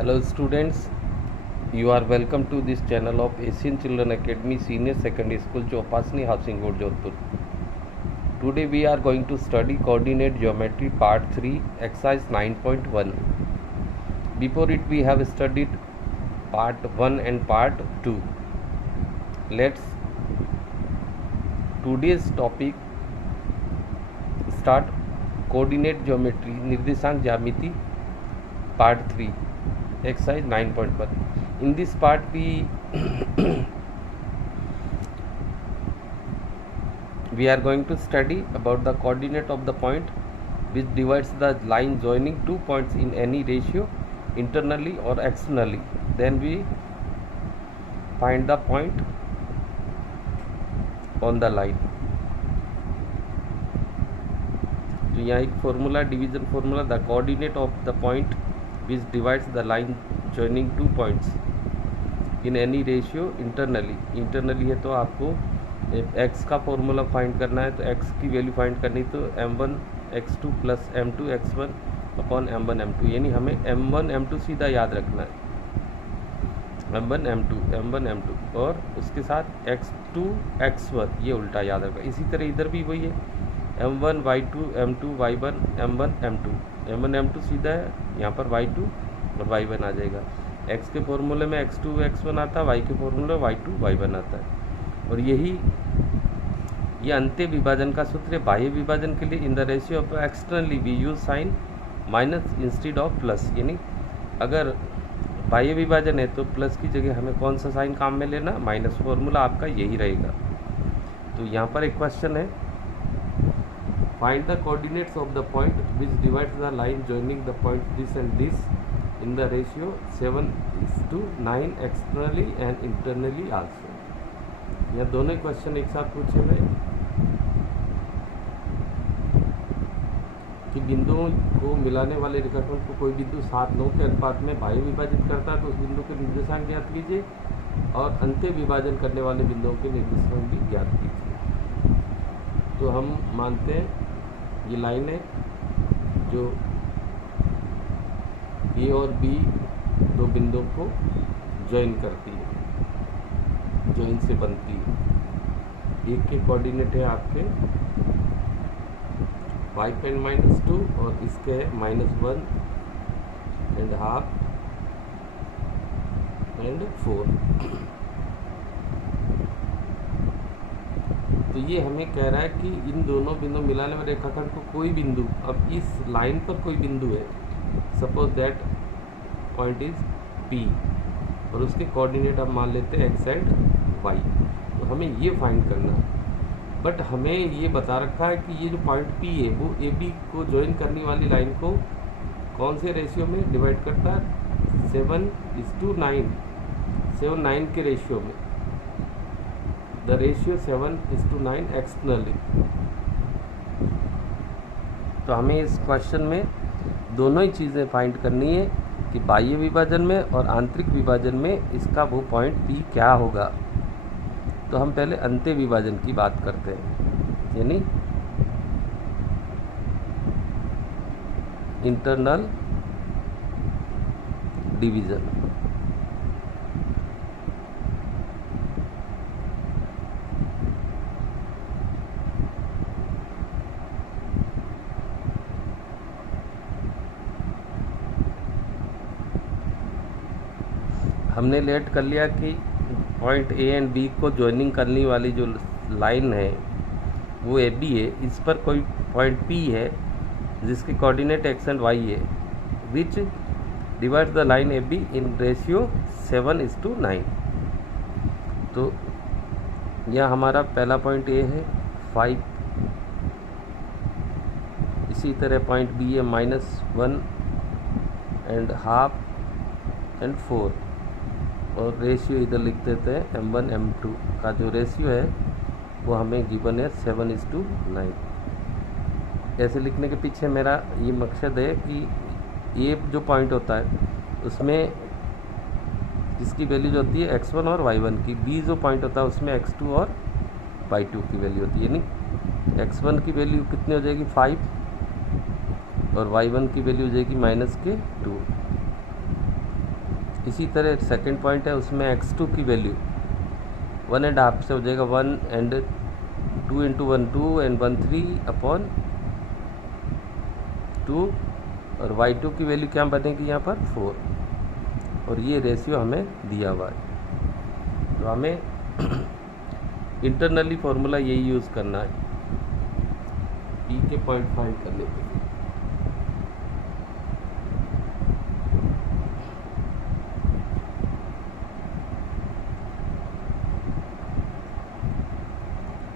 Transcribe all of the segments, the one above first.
Hello students, you are welcome to this channel of Asian Children Academy Senior Secondary School, Chopasni Housing Road, Jodhpur. Today we are going to study coordinate geometry part 3, exercise 9.1. Before it we have studied part 1 and part 2. Let's today's topic start coordinate geometry, निर्देशांक ज्यामिति part 3. Exercise 9.1. In this part we are going to study about the coordinate of the point which divides the line joining two points in any ratio internally or externally. Then we find the point on the line. तो यहाँ एक formula, division formula, the coordinate of the point which divides the line joining two points in any ratio internally है तो आपको x का formula find करना है, तो x की वैल्यू फाइंड करनी, तो m1 x2 plus m2 x1 upon m1 m2, यानी हमें m1 m2 सीधा याद रखना है, m1 m2 और उसके साथ x2 x1 ये उल्टा याद रखना। इसी तरह इधर भी वही है, m1 y2 m2 y1 m1 m2 सीधा है, यहाँ पर y2 और y1 आ जाएगा। x के फॉर्मूले में x2 x1 आता है, y के फॉर्मूले में y2 y1 आता है। और ये अंत्य विभाजन का सूत्र है। बाह्य विभाजन के लिए in the ratio of externally we use sign minus instead of plus, यानी अगर बाह्य विभाजन है तो प्लस की जगह हमें कौन सा साइन काम में लेना, माइनस। फॉर्मूला आपका यही रहेगा। तो यहाँ पर एक क्वेश्चन है, find the coordinates of the point which divides the line joining the point this and this in the ratio 7:9 externally and internally also। यह दोनों क्वेश्चन एक साथ पूछे हुए कि बिंदुओं को मिलाने वाले रेखाखंड को कोई बिंदु 7-9 के अनुपात में बाह्य विभाजित करता है तो उस बिंदु के निर्देशांक ज्ञात कीजिए, और अंत्य विभाजन करने वाले बिंदुओं के निर्देशांक भी ज्ञात कीजिए। तो हम मानते हैं ये लाइन है जो ए और बी दो बिंदुओं को ज्वाइन करती है, ज्वाइन से बनती है। एक के कोऑर्डिनेट है आपके 5 and -2 और इसके है -1 and ½ and 4। तो ये हमें कह रहा है कि इन दोनों बिंदु मिलाने वाले रेखाखंड को कोई बिंदु, अब इस लाइन पर कोई बिंदु है, suppose that point is P और उसके कोऑर्डिनेट हम मान लेते हैं x एंड y। तो हमें ये फाइंड करना है, बट हमें ये बता रखा है कि ये जो पॉइंट P है वो AB को ज्वाइन करने वाली लाइन को कौन से रेशियो में डिवाइड करता है, 7:9 के रेशियो में। The ratio 7:9 externally. तो हमें इस क्वेश्चन में दोनों ही चीज़ें फाइंड करनी है कि बाह्य विभाजन में और आंतरिक विभाजन में इसका वो पॉइंट P क्या होगा। तो हम पहले अंत्य विभाजन की बात करते हैं, यानी इंटरनल डिवीजन। हमने लेट कर लिया कि पॉइंट ए एंड बी को ज्वाइनिंग करने वाली जो लाइन है वो ए बी है, इस पर कोई पॉइंट पी है जिसके कोऑर्डिनेट एक्स एंड वाई है, विच divides the line A be in ratio 7:9। तो यह हमारा पहला पॉइंट ए है 5, इसी तरह पॉइंट बी है -1 and ½ and 4, और रेशियो इधर लिख देते हैं m1 m2 का जो रेशियो है वो हमें गिवन है 7:9। ऐसे लिखने के पीछे मेरा ये मकसद है कि ये जो पॉइंट होता है उसमें इसकी वैल्यू जो होती है x1 और y1 की, b जो पॉइंट होता है उसमें x2 और y2 की वैल्यू होती है, यानी x1 की वैल्यू कितनी हो जाएगी 5 और y1 की वैल्यू हो जाएगी -2। इसी तरह सेकंड पॉइंट है, उसमें x2 की वैल्यू 1.5 से हो जाएगा 1 एंड 2 इंटू 1 2 एंड 1 3 अपॉन 2, और y2 की वैल्यू क्या बनेगी यहाँ पर 4, और ये रेशियो हमें दिया हुआ है। तो हमें इंटरनली फॉर्मूला यही यूज़ करना है ई के पॉइंट फाइंड करने के लिए।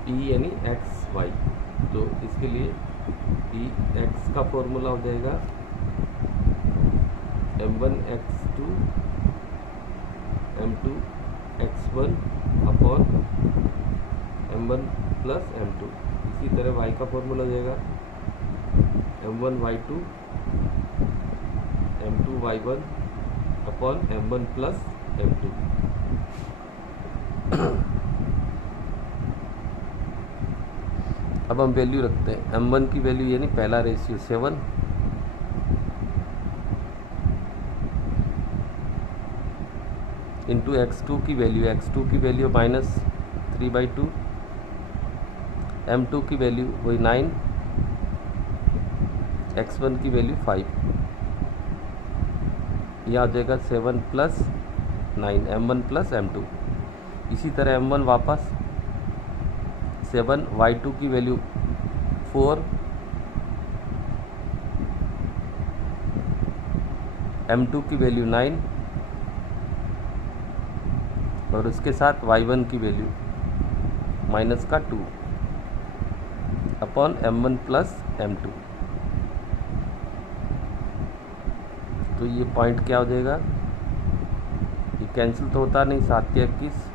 ई यानी एक्स वाई, तो इसके लिए ई एक्स का फॉर्मूला हो जाएगा m1 x2 m2 x1 upon m1 plus m2। इसी तरह y का फॉर्मूला हो जाएगा m1 y2 m2 y1 upon m1 plus m2। अब हम वैल्यू रखते हैं, m1 की वैल्यू यानी पहला रेशियो 7, इंटू x2 की वैल्यू -3/2, m2 की वैल्यू वही 9, x1 की वैल्यू 5, यह आ जाएगा 7 प्लस 9 m1 प्लस m2। इसी तरह m1 वापस 7, y2 की वैल्यू 4, m2 की वैल्यू 9, और उसके साथ y1 की वैल्यू माइनस का 2 अपॉन m1 प्लस m2। तो ये पॉइंट क्या हो जाएगा, ये कैंसिल तो होता नहीं, 7 के 21,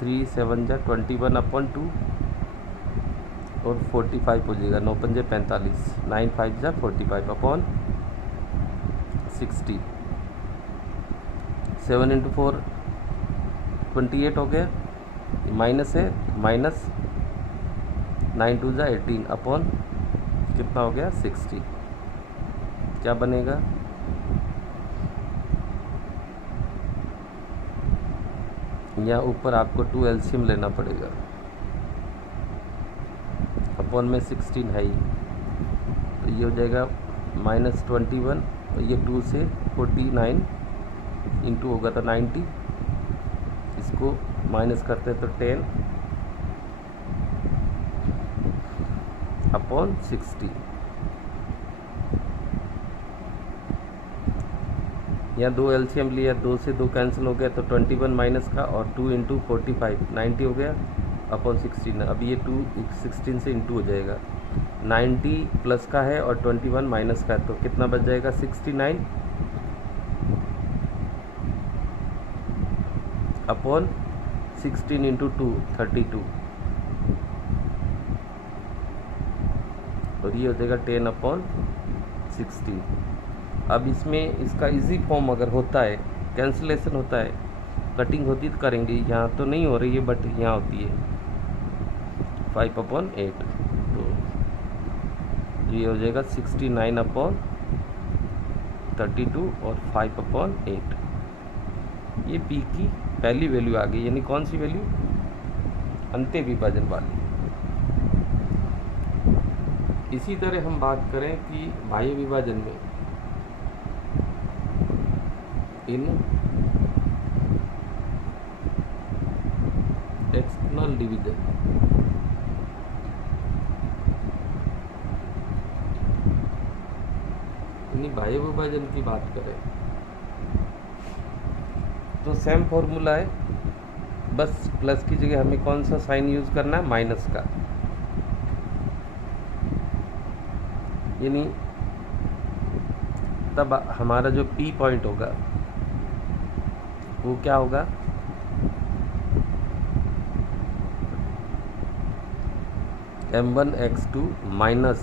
3 7 जा 21 अपॉन 2 और 45 हो जाएगा, 9 5 45, 9 5 जा 45 अपॉन 60, 7 इंटू 4 28 हो गया, माइनस है माइनस 9 2 जा 18 अपॉन कितना हो गया 60। क्या बनेगा, यहाँ ऊपर आपको 2 एलसीएम लेना पड़ेगा, अपॉन में 16 है ही, तो ये हो जाएगा -21, और ये 2 से 49 इंटू होगा तो 90, इसको माइनस करते हैं तो 10 अपॉन 60। यहाँ 2 एलसीएम लिया, 2 से 2 कैंसिल हो गया, तो 21 माइनस का और 2 इंटू 45 90 हो गया अपॉन 16। अब ये 2 16 से इंटू हो जाएगा, 90 प्लस का है और 21 माइनस का है, तो कितना बच जाएगा 69 अपॉन 16 इंटू 2 32, और ये हो जाएगा 10 अपॉन 16। अब इसमें इसका इजी फॉर्म अगर होता है, कैंसिलेशन होता है, कटिंग होती तो करेंगे, यहाँ तो नहीं हो रही है बट यहाँ होती है 5 अपॉन 8, तो ये हो जाएगा 69 अपॉन 32 और 5 अपॉन 8। ये पी की पहली वैल्यू आ गई, यानी कौन सी वैल्यू, अंत्य विभाजन वाली। इसी तरह हम बात करें कि बाह्य विभाजन में इन एक्सटर्नल डिवीजन, यानी बाह्य विभाजन की बात करें तो सेम फॉर्मूला है, बस प्लस की जगह हमें कौन सा साइन यूज करना है, माइनस का, यानी तब हमारा जो पी पॉइंट होगा वो क्या होगा, m1 x2 minus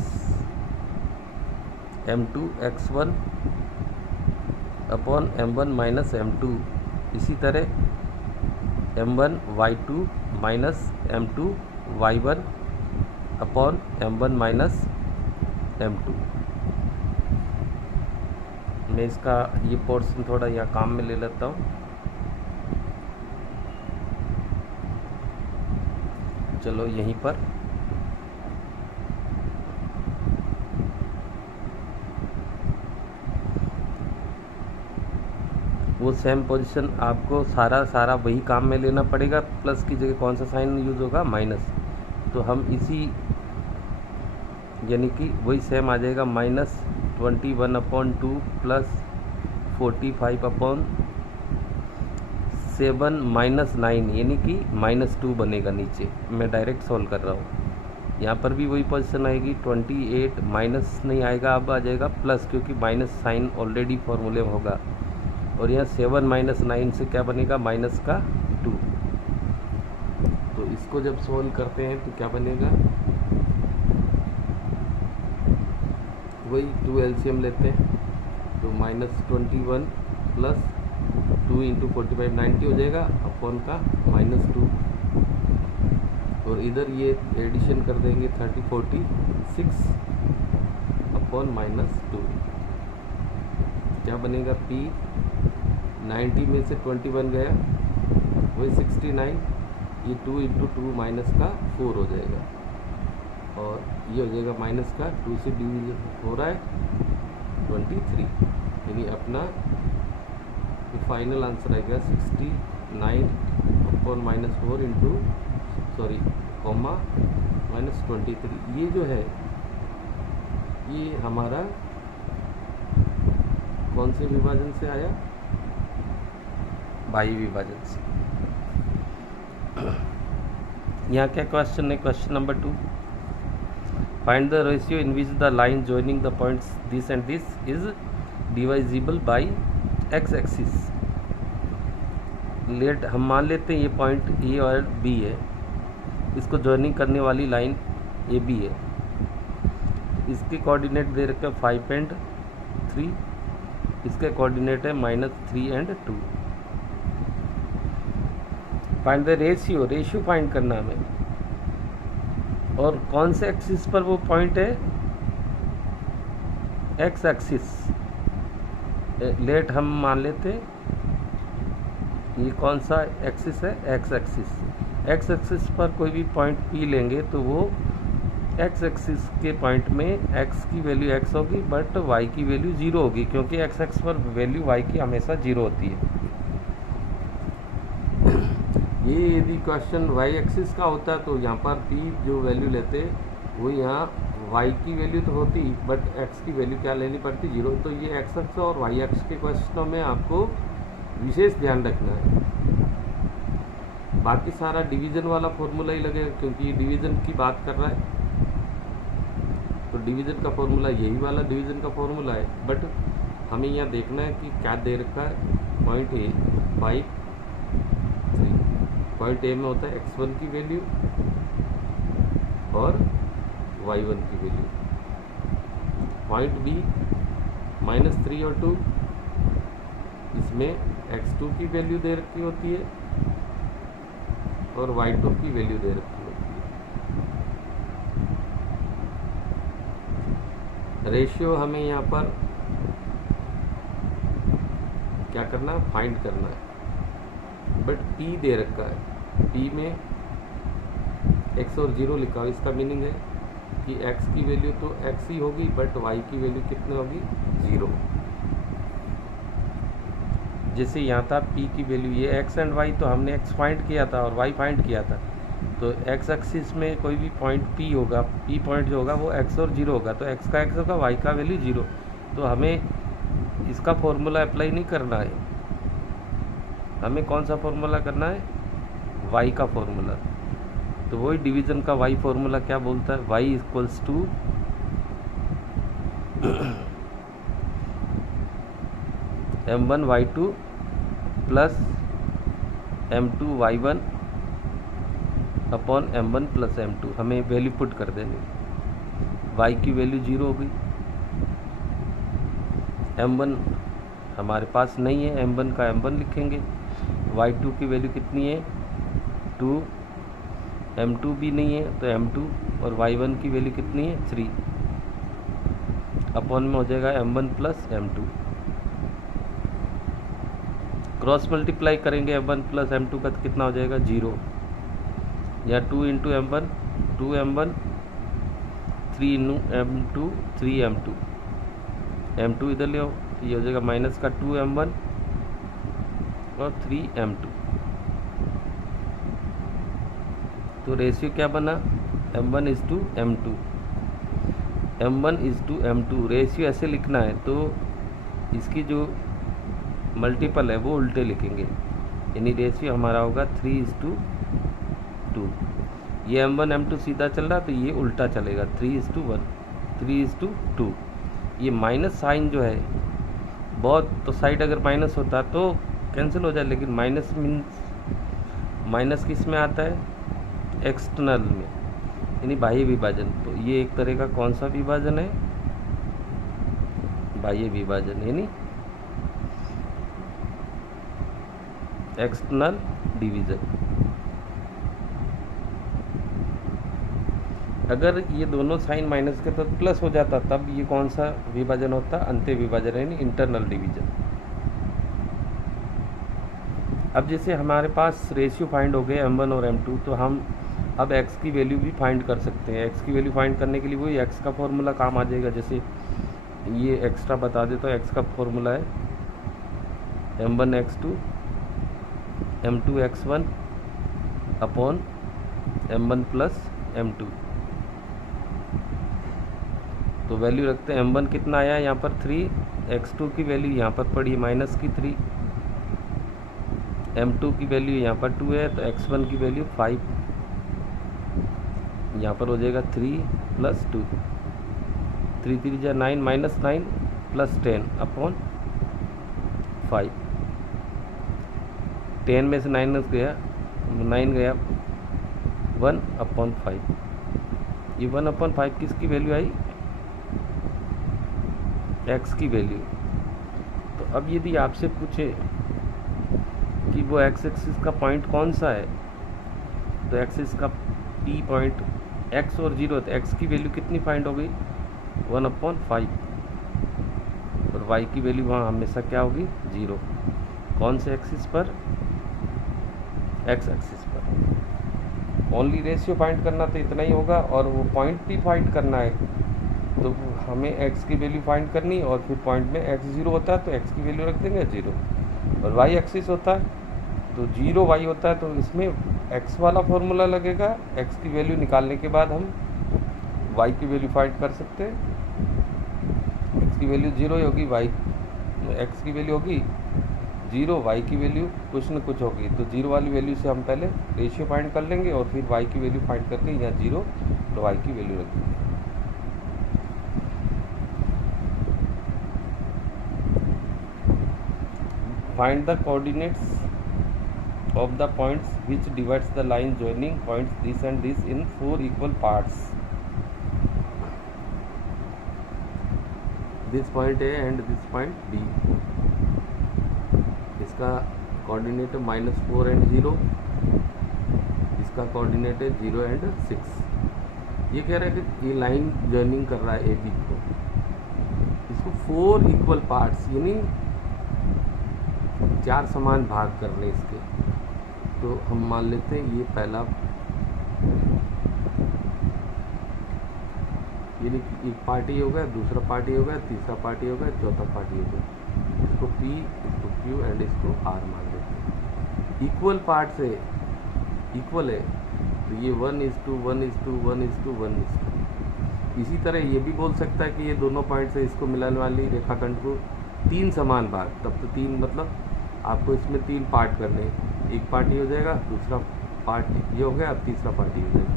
m2 x1 upon m1 minus m2। इसी तरह m1 y2 minus m2 y1 upon m1 minus m2। मैं इसका ये पोर्शन थोड़ा यहाँ काम में ले लेता हूँ। चलो यहीं पर वो सेम पोजीशन आपको सारा वही काम में लेना पड़ेगा। प्लस की जगह कौन सा साइन यूज़ होगा, माइनस। तो हम इसी यानी कि वही सेम आ जाएगा, -21/2 प्लस 45/7 -9 यानी कि -2 बनेगा। नीचे मैं डायरेक्ट सॉल्व कर रहा हूँ। यहाँ पर भी वही पोजीशन आएगी, 28 माइनस नहीं आएगा, अब आ जाएगा प्लस, क्योंकि माइनस साइन ऑलरेडी फॉर्मूले में होगा। और यहाँ 7 - 9 से क्या बनेगा, -2। तो इसको जब सॉल्व करते हैं तो क्या बनेगा, वही 2 एलसीएम लेते हैं तो -21 प्लस 2 × 45 90 हो जाएगा, अपॉन का -2। और इधर ये एडिशन कर देंगे 46 अपॉन -2। क्या बनेगा, P 90 में से 21 गया, वही 69, ये 2 × 2 माइनस का 4 हो जाएगा। और ये हो जाएगा माइनस का 2 से डिवीजन हो रहा है 23, यानी अपना तो फाइनल आंसर आएगा 69 अपॉन -4 इंटू कॉमा -23। ये जो है ये हमारा कौन से विभाजन से आया, बाह्य विभाजन से। यहाँ क्या क्वेश्चन है, question number 2, find the ratio in which the line joining the points this and this is divisible by x axis. Let हम मान लेते हैं ये पॉइंट ए और बी है, इसको जॉइनिंग करने वाली लाइन ए बी है। इसके कोऑर्डिनेट दे रखे 5 और 3, इसके कोऑर्डिनेट है -3 और 2। फाइंड द रेशियो फाइंड करना हमें, और कौन से एक्सिस पर वो पॉइंट है, x एक्सिस। लेट हम मान लेते हैं ये कौन सा एक्सिस है, x एक्सिस। x एक्सिस पर कोई भी पॉइंट P लेंगे तो वो x एक्सिस के पॉइंट में x की वैल्यू x होगी, बट y की वैल्यू 0 होगी, क्योंकि x एक्सिस पर वैल्यू y की हमेशा 0 होती है। ये यदि क्वेश्चन y एक्सिस का होता है तो यहाँ पर P जो वैल्यू लेते वो यहाँ y की वैल्यू तो होती, बट x की वैल्यू क्या लेनी पड़ती, 0। तो ये x एक्स और y एक्स के क्वेश्चनों में आपको विशेष ध्यान रखना है। बाकी सारा डिवीज़न वाला फॉर्मूला ही लगेगा, क्योंकि ये डिवीज़न की बात कर रहा है, तो डिवीज़न का फॉर्मूला यही वाला डिवीज़न का फॉर्मूला है। बट हमें यहाँ देखना है कि क्या दे रखा है, पॉइंट ए 5 3। पॉइंट ए में होता है x1 की वैल्यू और y1 की वैल्यू। पॉइंट बी -3 और 2, इसमें x2 की वैल्यू दे रखी होती है और y2 की वैल्यू दे रखी होती है। रेशियो हमें यहाँ पर क्या करना है, फाइंड करना है। बट P दे रखा है, P में x और 0 लिखा हुआ, इसका मीनिंग है कि x की वैल्यू तो x ही होगी, बट y की वैल्यू कितनी होगी, 0। जैसे यहाँ था P की वैल्यू ये x एंड y, तो हमने x फाइंड किया था और y फाइंड किया था। तो x एक्सिस में कोई भी पॉइंट P होगा, P पॉइंट जो होगा वो x और 0 होगा, तो x का x होगा, y का वैल्यू 0। तो हमें इसका फॉर्मूला अप्लाई नहीं करना है, हमें कौन सा फॉर्मूला करना है, y का फॉर्मूला। तो वही डिवीज़न का y फॉर्मूला क्या बोलता है, y equals to m1y2 plus m2 y1 upon m1 plus m2। हमें वैल्यू पुट कर देनी, y की वैल्यू 0 होगी, m1 हमारे पास नहीं है, m1 का m1 लिखेंगे, y2 की वैल्यू कितनी है 2, m2 भी नहीं है तो m2, और y1 की वैल्यू कितनी है 3, अपॉन में हो जाएगा m1 plus m2। Cross multiply करेंगे m1 प्लस m2 का तो कितना हो जाएगा 0, या 2 into m1 2m1, 3 into m2 3m2, m2 इधर ले आओ तो ये हो जाएगा माइनस का 2m1 और 3m2। तो रेशियो क्या बना m1 is to m2, m1 is to m2। Ratio ऐसे लिखना है तो इसकी जो मल्टीपल है वो उल्टे लिखेंगे, यानी रेशियो हमारा होगा 3:2। ये m1 m2 सीधा चल रहा तो ये उल्टा चलेगा 3:1 3:2। ये माइनस साइन जो है बहुत, तो साइड अगर माइनस होता तो कैंसिल हो जाए, लेकिन माइनस मीन्स माइनस किस में आता है एक्सटर्नल में, यानी बाह्य विभाजन। तो ये एक तरह का कौन सा विभाजन है बाह्य विभाजन, यानी एक्सटर्नल डिवीजन। अगर ये दोनों साइन माइनस के तो प्लस हो जाता तब ये कौन सा विभाजन होता अंत्य विभाजन, यानी इंटरनल डिवीजन। अब जैसे हमारे पास रेशियो फाइंड हो गए m1 और m2, तो हम अब x की वैल्यू भी फाइंड कर सकते हैं। x की वैल्यू फाइंड करने के लिए वही x का फॉर्मूला काम आ जाएगा। जैसे ये एक्स्ट्रा बता देता हूँ, x का फॉर्मूला है m1 x2 m2 x1 upon m1 plus m2। तो वैल्यू रखते हैं m1 कितना आया यहाँ पर 3, x2 की वैल्यू यहाँ पर पड़ी माइनस की 3, m2 की वैल्यू यहाँ पर 2 है तो x1 की वैल्यू 5, यहाँ पर हो जाएगा 3 प्लस 2, 3 3 जा 9 माइनस 9 प्लस 10 अपॉन 5। 10 में से 9 गया 9 गया 1/5। ये 1/5 किसकी वैल्यू आई x की वैल्यू। तो अब यदि आपसे पूछे कि वो x एक्सिस का पॉइंट कौन सा है, तो एक्सिस का p पॉइंट x और 0, तो x की वैल्यू कितनी फाइंड हो गई 1/5, और y की वैल्यू वहाँ हमेशा क्या होगी 0। कौन से एक्सिस पर x एक्सिस पर। ओनली रेशियो फाइंड करना तो इतना ही होगा, और वो पॉइंट भी फाइंड करना है तो हमें x की वैल्यू फाइंड करनी, और फिर पॉइंट में x 0 होता है तो x की वैल्यू रख देंगे 0, और y एक्सिस होता है तो 0 y होता है तो इसमें x वाला फॉर्मूला लगेगा। x की वैल्यू निकालने के बाद हम y की वैल्यू फाइंड कर सकते हैं। x की वैल्यू 0 होगी, y x की वैल्यू होगी 0, y की वैल्यू कुछ न कुछ होगी। तो 0 वाली वैल्यू से हम पहले रेशियो फाइंड कर लेंगे और फिर y की वैल्यू फाइंड करके यहाँ 0 और y की वैल्यू रख देंगे। Find the coordinates of the points which divides the line joining points this and this in 4 equal parts. This point A and this point B. इसका कोऑर्डिनेट है -4 and 0, इसका coordinate है 0 and 6। ये कह रहा है कि ये लाइन जॉइनिंग कर रहा है AB को, इसको 4 इक्वल पार्ट्स यानी 4 समान भाग करने इसके। तो हम मान लेते हैं ये पहला, यानी कि एक पार्टी हो गया, दूसरा पार्टी हो गया, तीसरा पार्टी हो गया, चौथा पार्टी हो गया। इसको P, इसको Q एंड इसको R मान लेते हैं। इक्वल पार्ट से इक्वल है तो ये 1:1:1:1:1। इसी तरह ये भी बोल सकता है कि ये दोनों पॉइंट से इसको मिलाने वाली रेखाखंड को 3 समान भाग, तब तो 3 मतलब आपको इसमें 3 पार्ट करने, एक पार्टी हो जाएगा, दूसरा पार्ट ये हो गया, अब तीसरा पार्टी हो जाएगा।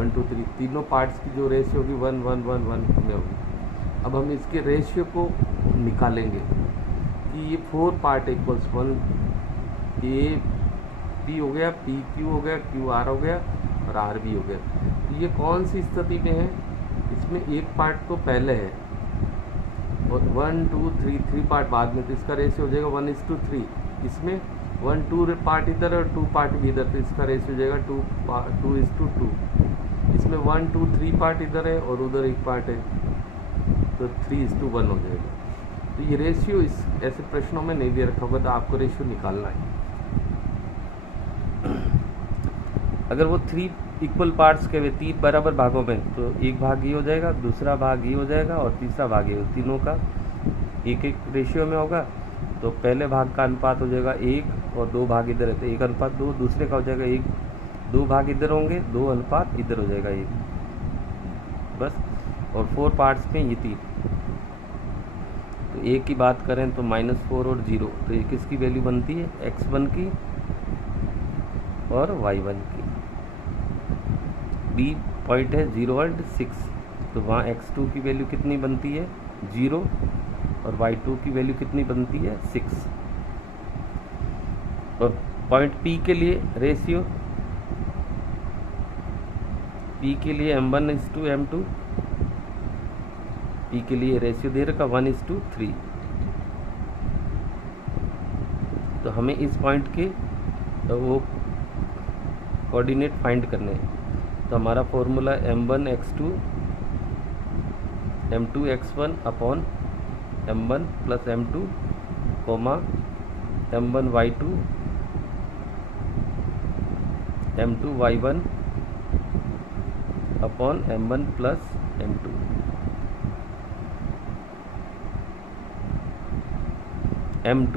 1 2 3 तीनों पार्ट्स की जो रेशियो होगी 1 1 1 1 में होगी। अब हम इसके रेशियो को निकालेंगे कि ये 4 पार्ट इक्वल्स 1 ए पी हो गया, पी क्यू हो गया, क्यू आर हो गया और आर बी हो गया। तो ये कौन सी स्थिति में है, इसमें एक पार्ट तो पहले है और 1 2 3 पार्ट बाद में, तो इसका रेशियो हो जाएगा 1:3। इसमें 1 2 पार्ट इधर और 2 पार्ट भी इधर, तो इसका रेशियो हो जाएगा 2:2। इसमें 1 2 3 पार्ट इधर है और उधर एक पार्ट है, तो 3:1 हो जाएगा। तो ये रेशियो इस ऐसे प्रश्नों में नहीं दे रखा होगा, तो आपको रेशियो निकालना है। अगर वो 3 इक्वल पार्ट्स के हुए 3 बराबर भागों में, तो एक भाग ये हो जाएगा, दूसरा भाग ये हो जाएगा और तीसरा भाग ये, तीनों का एक एक रेशियो में होगा। तो पहले भाग का अनुपात हो जाएगा 1 और 2 भाग इधर है तो 1 अनुपात 2, दूसरे का हो जाएगा 1, 2 भाग इधर होंगे, 2 अनुपात इधर हो जाएगा 1, बस। और 4 पार्ट्स में ये 3। तो ए की बात करें तो -4 और 0, तो ये किसकी वैल्यू बनती है, x1 की और y1 की। बी पॉइंट है 0 और 6, तो वहाँ x2 की वैल्यू कितनी बनती है 0 और y2 की वैल्यू कितनी बनती है 6। और पॉइंट P के लिए रेशियो, P के लिए m1:m2, P के लिए रेशियो दे रखा 1:3। तो हमें इस पॉइंट के वो कोऑर्डिनेट फाइंड करने हैं। तो हमारा formula m1x2 m2x1 upon m1 plus m2 comma m1y2 m2y1 upon m1 plus m2। m2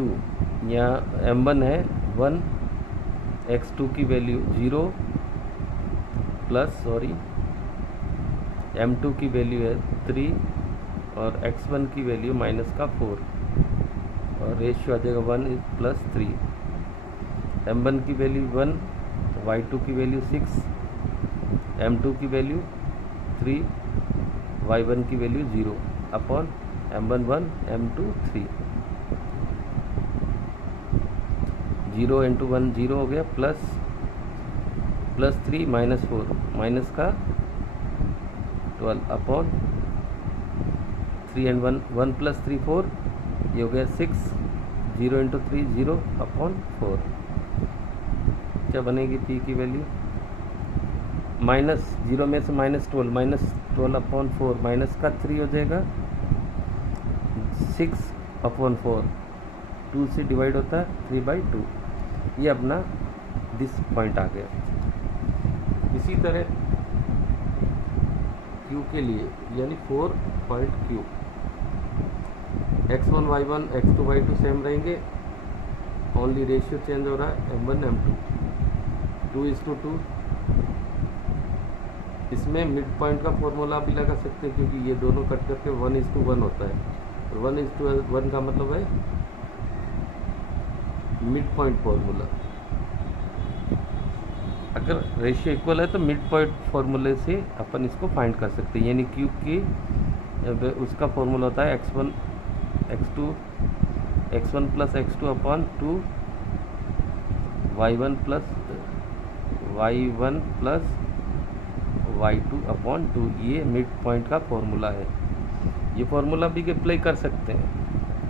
यहाँ m1 है 1, x2 की वैल्यू 0 प्लस m2 की वैल्यू है 3 और x1 की वैल्यू -4 और रेशियो आ जाएगा 1:3। m1 की वैल्यू 1, y2 की वैल्यू 6, m2 की वैल्यू 3, y1 की वैल्यू 0 अपॉन m1 1, m2 3। 0 × 1 0 हो गया, प्लस 3 -4 माइनस का 12 अपॉन 3 and 1 + 3 4, ये हो गया 6, 0 × 3 0 अपॉन 4। क्या बनेगी P की वैल्यू, -0 में से -12 अपॉन 4 माइनस का 3 हो जाएगा 6 अपॉन 4, 2 से डिवाइड होता है 3/2। ये अपना दिस पॉइंट आ गया। इसी तरह Q के लिए यानी 4 point Q, x1 y1 x2 y2 same रहेंगे, ओनली रेशियो चेंज हो रहा है m1 m2 2:2। इसमें मिड पॉइंट का फॉर्मूला भी लगा सकते हैं क्योंकि ये दोनों कट करके 1:1 होता है, तो 1:1 का मतलब है मिड पॉइंट फॉर्मूला। अगर रेशियो इक्वल है तो मिड पॉइंट फार्मूले से अपन इसको फाइंड कर सकते हैं, यानी क्यूब की उसका फॉर्मूला होता है x1 plus x2 upon 2 y1 plus y2 upon 2। ये मिड पॉइंट का फॉर्मूला है। ये फॉर्मूला भी अप्लाई कर सकते हैं,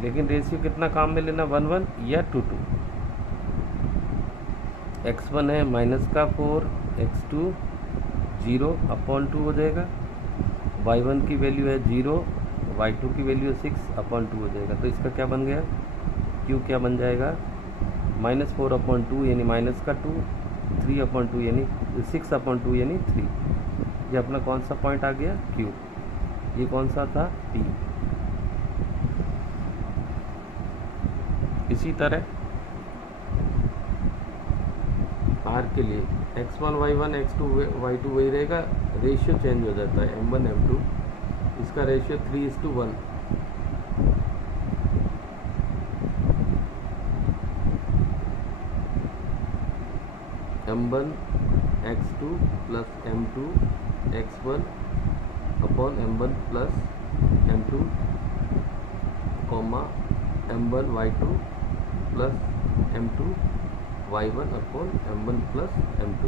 लेकिन रेशियो कितना काम में लेना, 1:1 या 2:2। x1 है -4, x2 0 अपॉन 2 हो जाएगा, y1 की वैल्यू है 0, y2 की वैल्यू है 6 अपॉन 2 हो जाएगा। तो इसका क्या बन गया, q क्या बन जाएगा, -4 अपॉन 2 यानी -2, 3 अपॉन 2 यानी 6 अपॉन 2 यानी 3। ये अपना कौन सा पॉइंट आ गया, q। ये कौन सा था, p। इसी तरह r के लिए x1 y1 x2 y2 वही रहेगा, रेशियो चेंज हो जाता है m1 m2। इसका ratio 3:1। m1 x2 plus m2 x1 upon m1 plus m2 comma m1 y2 plus m2 y1 upon m1 plus m2।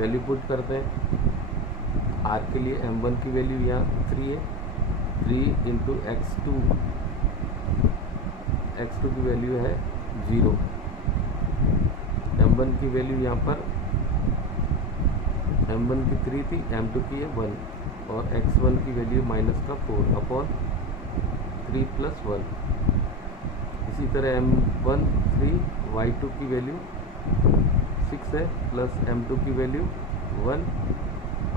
Value put करते हैं। r के लिए m1 की वैल्यू यहाँ 3 है, 3 × x2 की वैल्यू है 0, m1 की वैल्यू यहाँ पर m1 की 3 थी, m2 की है 1 और x1 की वैल्यू -4 अपॉन 3 + 1। इसी तरह m1 3, y2 की वैल्यू 6 है प्लस m2 की वैल्यू 1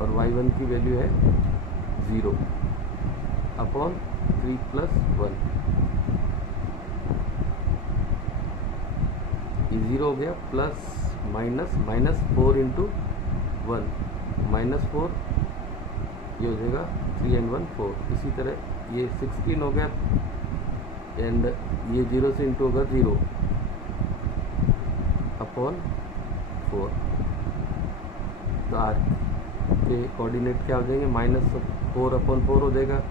और y1 की वैल्यू है 0 अपॉन 3 + 1। ये 0 हो गया, प्लस माइनस -4 × 1 -4, ये हो जाएगा 3 and 1 4। इसी तरह ये 16 हो गया एंड ये 0 से इंटू होगा 0 अपॉन 4। तो आर के कोऑर्डिनेट क्या हो जाएंगे, -4 अपॉन 4 हो जाएगा,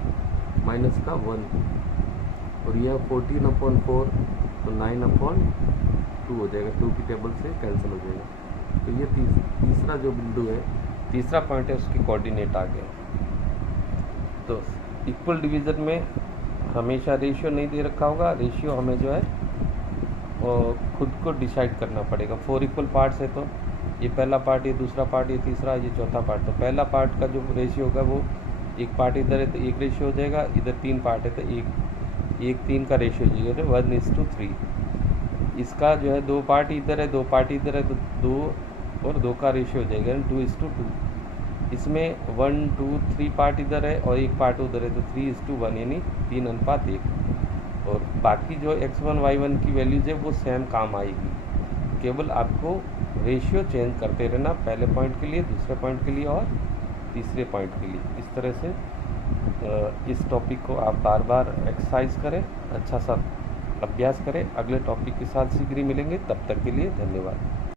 माइनस का 1 और यह 14 अपॉन 4 तो 9 अपॉन 2 हो जाएगा, 2 की टेबल से कैंसिल हो जाएगा। तो ये तीसरा जो बिंदु है, तीसरा पॉइंट है, उसकी कोऑर्डिनेट आ गया। तो इक्वल डिवीज़न में हमेशा रेशियो नहीं दे रखा होगा, रेशियो हमें जो है खुद को डिसाइड करना पड़ेगा। 4 इक्वल पार्ट्स है तो ये पहला पार्ट, ये दूसरा पार्ट, ये तीसरा, ये चौथा पार्ट। तो पहला पार्ट का जो रेशियो होगा वो एक पार्ट इधर है तो 1 रेशियो हो जाएगा, इधर 3 पार्ट है तो 1 3 का रेशियो हो जाएगा, 1:3। इसका जो है 2 पार्ट इधर है, 2 पार्ट इधर है तो 2 और 2 का रेशियो हो जाएगा 2:2। इसमें 1 2 3 पार्ट इधर है और 1 पार्ट उधर है तो 3:1 यानी 3:1। और बाकी जो x1 y1 की वैल्यूज है वो सेम काम आएगी, केवल आपको रेशियो चेंज करते रहना, पहले पॉइंट के लिए, दूसरे पॉइंट के लिए और तीसरे पॉइंट के लिए। इस तरह से इस टॉपिक को आप बार बार एक्सरसाइज करें, अच्छा सा अभ्यास करें। अगले टॉपिक के साथ शीघ्र ही मिलेंगे, तब तक के लिए धन्यवाद।